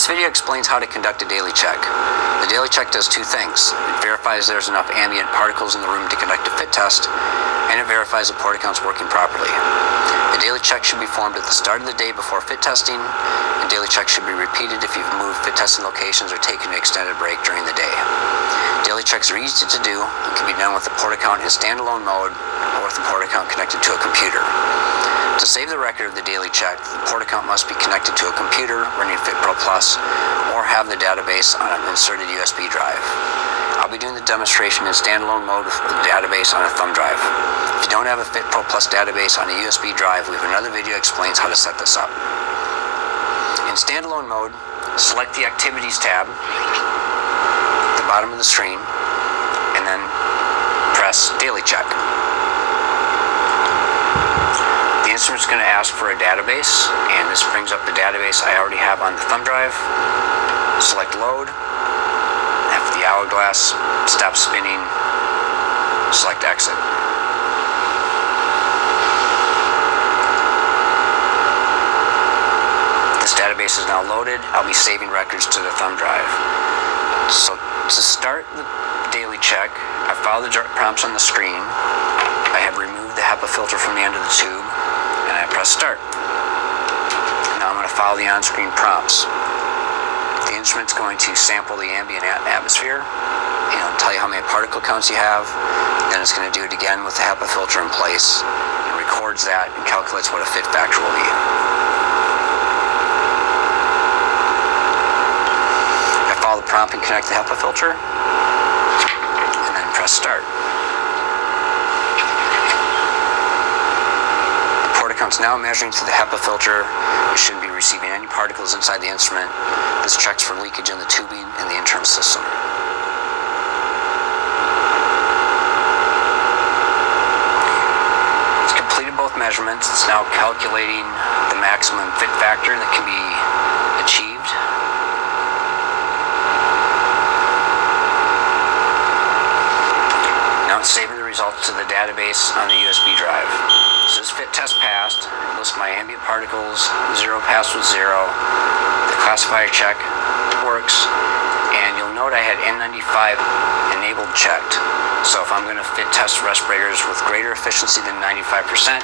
This video explains how to conduct a daily check. The daily check does two things. It verifies there's enough ambient particles in the room to conduct a fit test, and it verifies the port account's working properly. A daily check should be formed at the start of the day before fit testing, and daily checks should be repeated if you've moved fit testing locations or taken an extended break during the day. Daily checks are easy to do and can be done with the port account in standalone mode or with the port account connected to a computer. To save the record of the daily check, the port account must be connected to a computer running FitPro Plus or have the database on an inserted USB drive. I'll be doing the demonstration in standalone mode with the database on a thumb drive. If you don't have a FitPro Plus database on a USB drive, we have another video that explains how to set this up. In standalone mode, select the Activities tab at the bottom of the screen and then press Daily Check. The instrument's going to ask for a database, and this brings up the database I already have on the thumb drive. Select Load. After the hourglass stops spinning, select Exit. This database is now loaded. I'll be saving records to the thumb drive. So to start the daily check, I follow the prompts on the screen. I have removed the HEPA filter from the end of the tube, and I press Start. Now I'm going to follow the on-screen prompts. The instrument's going to sample the ambient atmosphere and tell you how many particle counts you have. Then it's going to do it again with the HEPA filter in place and records that and calculates what a fit factor will be. I follow the prompt and connect the HEPA filter and then press Start. The port account's now measuring through the HEPA filter. It shouldn't be receiving any particles inside the instrument. This checks for leakage in the tubing and the internal system. It's completed both measurements. It's now calculating the maximum fit factor that can be achieved. Now it's saving the results to the database on the USB drive. It says fit test passed. It lists my ambient particles. 0 passed with 0. The classifier check works. And you'll note I had N95 enabled checked. So if I'm going to fit test respirators with greater efficiency than 95%,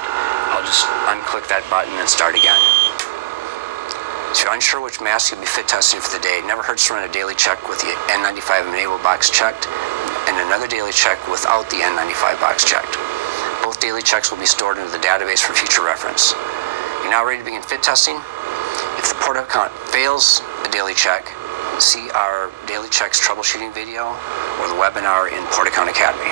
I'll just unclick that button and start again. If you're unsure which mask you'll be fit testing for the day, it never hurts to run a daily check with the N95 enabled box checked and another daily check without the N95 box checked. Both daily checks will be stored into the database for future reference. You're now ready to begin fit testing. If the port account fails a daily check, see our daily checks troubleshooting video or the webinar in Port Account Academy.